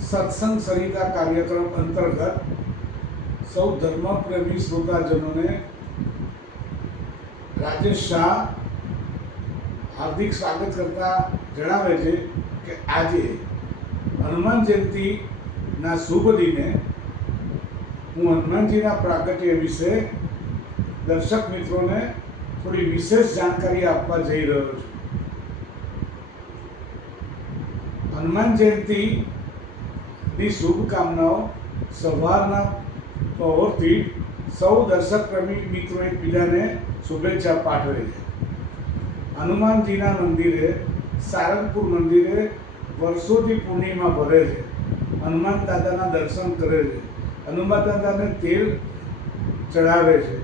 સત્સંગ સરિતા કાર્યક્રમ અંતર્ગત સૌ ધર્મપ્રેમી શ્રોતાજનોને રાજેશ શાહ હાર્દિક સ્વાગત કરતા જણાવે છે કે આજે હનુમાન જયંતિના શુભ દિને હું હનુમાનજીના પ્રાગટ્ય વિશે દર્શક મિત્રોને થોડી વિશેષ જાણકારી આપવા જઈ રહ્યો છું। હનુમાન જયંતિની શુભકામનાઓ સવારના પહોરથી સૌ દર્શક પ્રેમી મિત્રો એકબીજાને શુભેચ્છા પાઠવે છે। હનુમાનજીના મંદિરે સારંગપુર મંદિરે વર્ષોથી પૂર્ણિમા ભરે છે, હનુમાન દાદાના દર્શન કરે છે, હનુમાન દાદાને તેલ ચડાવે છે,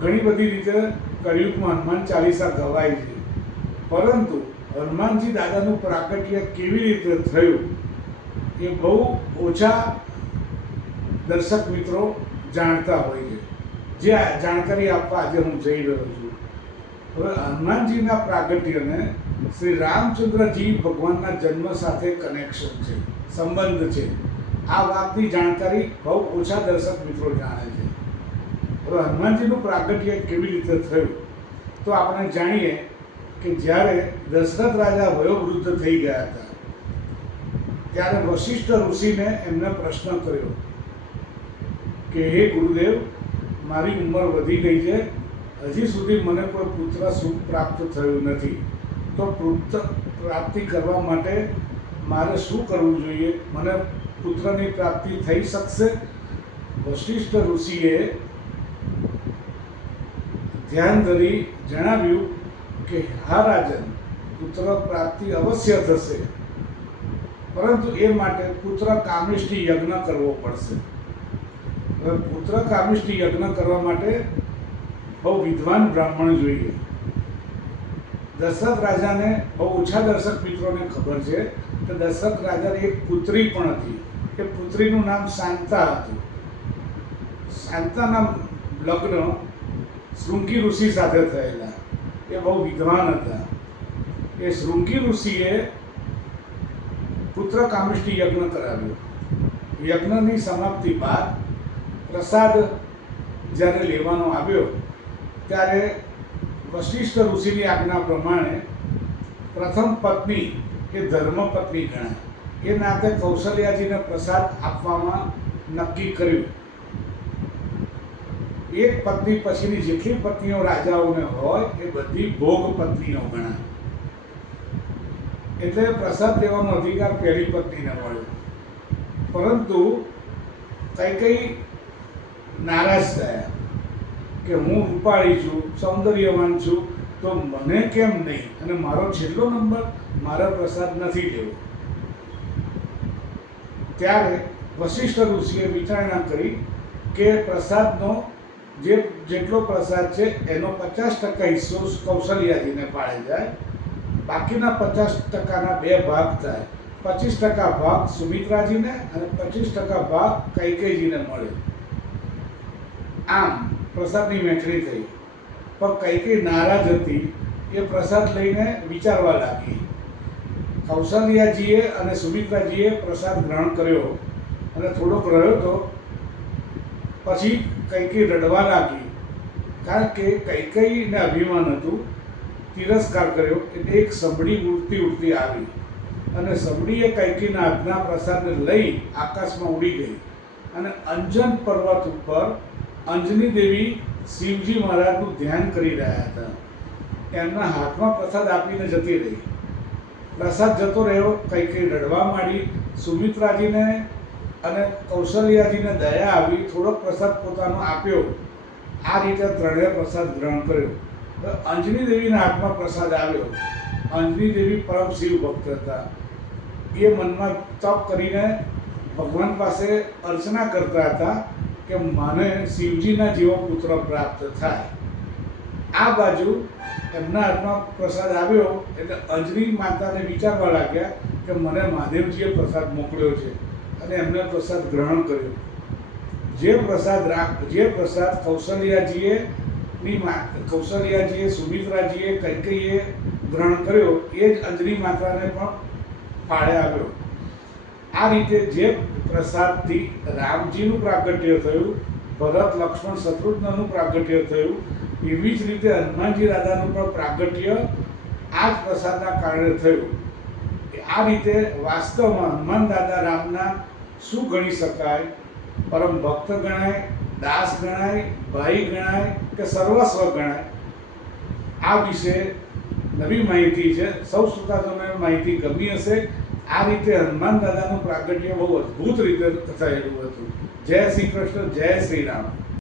ઘણી બધી રીતે કળિયુગમાં હનુમાન ચાલીસા ગવાય છે। પરંતુ હનુમાનજી દાદાનું પ્રાગટ્ય કેવી રીતે થયું એ બહુ ઓછા દર્શક મિત્રો જાણતા હોય છે, જે જાણકારી આપવા આજે હું જઈ રહ્યો છું। હવે હનુમાનજીના પ્રાગટ્યને શ્રી રામચંદ્રજી ભગવાનના જન્મ સાથે કનેક્શન છે, સંબંધ છે। આ વાતની જાણકારી બહુ ઓછા દર્શક મિત્રો જાણે છે। હવે હનુમાનજીનું પ્રાગટ્ય કેવી રીતે થયું તો આપણે જાણીએ કે જ્યારે દશરથ રાજા વયોવૃદ્ધ થઈ ગયા હતા ત્યારે વશિષ્ઠ ઋષિને એમને પ્રશ્ન કર્યો કે હે ગુરુદેવ, મારી ઉંમર વધી ગઈ છે, હજી સુધી મને કોઈ પુત્ર સુખ પ્રાપ્ત થયું નથી, તો પુત્ર પ્રાપ્તિ કરવા માટે મારે શું કરવું જોઈએ? મને પુત્રની પ્રાપ્તિ થઈ શકશે? વશિષ્ઠ ઋષિએ ધ્યાન ધરી જણાવ્યું કે હા રાજન, પુત્ર પ્રાપ્તિ અવશ્ય થશે, પરંતુ એ માટે પુત્ર કામિષ્ઠી યજ્ઞ કરવો પડશે। હવે પુત્ર કામિષ્ઠી યજ્ઞ કરવા માટે બહુ વિદ્વાન બ્રાહ્મણ જોઈએ। દશરથ રાજાને બહુ ઓછા દર્શક મિત્રોને ખબર છે કે દશરથ રાજાને એક પુત્રી પણ હતી, એ પુત્રીનું નામ શાંતા હતું। શાંતાના લગ્ન શૃંગી ઋષિ સાથે થયેલા, એ બહુ વિદ્વાન હતા। એ શૃંગી ઋષિએ પુત્ર કામિષ્ઠી યજ્ઞ કરાવ્યો। યજ્ઞની સમાપ્તિ બાદ પ્રસાદ જ્યારે લેવાનો આવ્યો ત્યારે વશિષ્ઠ ઋષિની આજ્ઞા પ્રમાણે પ્રથમ પત્ની એ ધર્મપત્ની ગણાય, એ નાતે કૌશલ્યાજીને પ્રસાદ આપવામાં નક્કી કર્યું। એક પત્ની પછીની જેટલી પત્નીઓ રાજાઓને હોય એ બધી ભોગ પત્નીઓ ગણાય, એટલે પ્રસાદ લેવાનો અધિકાર પહેલી પત્નીને મળ્યો। પરંતુ કઈ નારાજ થયા કે હું રૂપાળી છું, સૌંદર્યવાન છું, તો મને કેમ નહીં, અને મારો છેલ્લો નંબર, મારા પ્રસાદ નથી લેવો। ત્યારે વશિષ્ઠ ઋષિએ વિચારણા કરી કે પ્રસાદનો જેટલો પ્રસાદ છે એનો 50% હિસ્સો કૌશલ્યાજીને પાડે જાય, બાકીના 50%ના બે ભાગ થાય, 25% ભાગ સુમિત્રાજીને અને 25% ભાગ કૈકેયીજીને મળે। આમ પ્રસાદની વહેંચણી થઈ, પણ કૈકેયી નારાજ હતી, એ પ્રસાદ લઈને વિચારવા લાગી। કૌશલ્યાજીએ અને સુમિત્રાજીએ પ્રસાદ ગ્રહણ કર્યો અને થોડોક રહ્યો તો પછી કૈકેયી રડવા લાગી, કારણ કે કૈકેયીને અભિમાન હતું, તિરસ્કાર કર્યો, એટલે એક સમડી ઉડતી આવી અને સમડીએ કૈકેયીના હાથના પ્રસાદને લઈ આકાશમાં ઉડી ગઈ અને અંજન પર્વત ઉપર અંજની દેવી શિવજી મહારાજનું ધ્યાન કરી રહ્યા હતા, એમના હાથમાં પ્રસાદ આપીને જતી રહી। પ્રસાદ જતો રહ્યો, કૈકેયી રડવા માંડી, સુમિત્રાજીને અને કૌશલ્યાજીને દયા આવી, થોડોક પ્રસાદ પોતાનો આપ્યો। આ રીતે ત્રણેય પ્રસાદ ગ્રહણ કર્યો। અંજની દેવીના હાથમાં પ્રસાદ આવ્યો। અંજની દેવી પરમ શિવ ભક્ત હતા, એ મનમાં તપ કરીને ભગવાન પાસે અર્ચના કરતા હતા કે મને શિવજીના જેવો પુત્ર પ્રાપ્ત થાય। આ બાજુ એમના હાથમાં પ્રસાદ આવ્યો એટલે અંજની માતાને વિચારવા લાગ્યા કે મને મહાદેવજીએ પ્રસાદ મોકલ્યો છે, અને એમને પ્રસાદ ગ્રહણ કર્યો। જે પ્રસાદ કૌશલ્યાજીએ સુમિત્રાજીએ કૈકેયીએ ગ્રહણ કર્યો, એ જ અંજની માતાને પણ ફાળે આવ્યો। આ રીતે જે પ્રસાદથી રામજીનું પ્રાગટ્ય થયું, ભરત લક્ષ્મણ શત્રુઘ્નનું પ્રાગટ્ય થયું, એવી જ રીતે હનુમાનજી દાદાનું પણ પ્રાગટ્ય આ જ પ્રસાદના કારણે થયું. આ રીતે વાસ્તવમાં હનુમાન દાદા રામના શું ગણી શકાય? પરમ ભક્ત ગણાય, દાસ ગણાય, ભાઈ ગણાય કે સર્વસ્વ ગણાય? આ વિશે નવી માહિતી છે. સૌ શ્રોતાજનોને માહિતી ગમી હશે. આ રીતે હનુમાન દાદાનું પ્રાગટ્ય બહુ અદ્ભુત રીતે થયેલું હતું. જય શ્રી કૃષ્ણ, જય શ્રી રામ.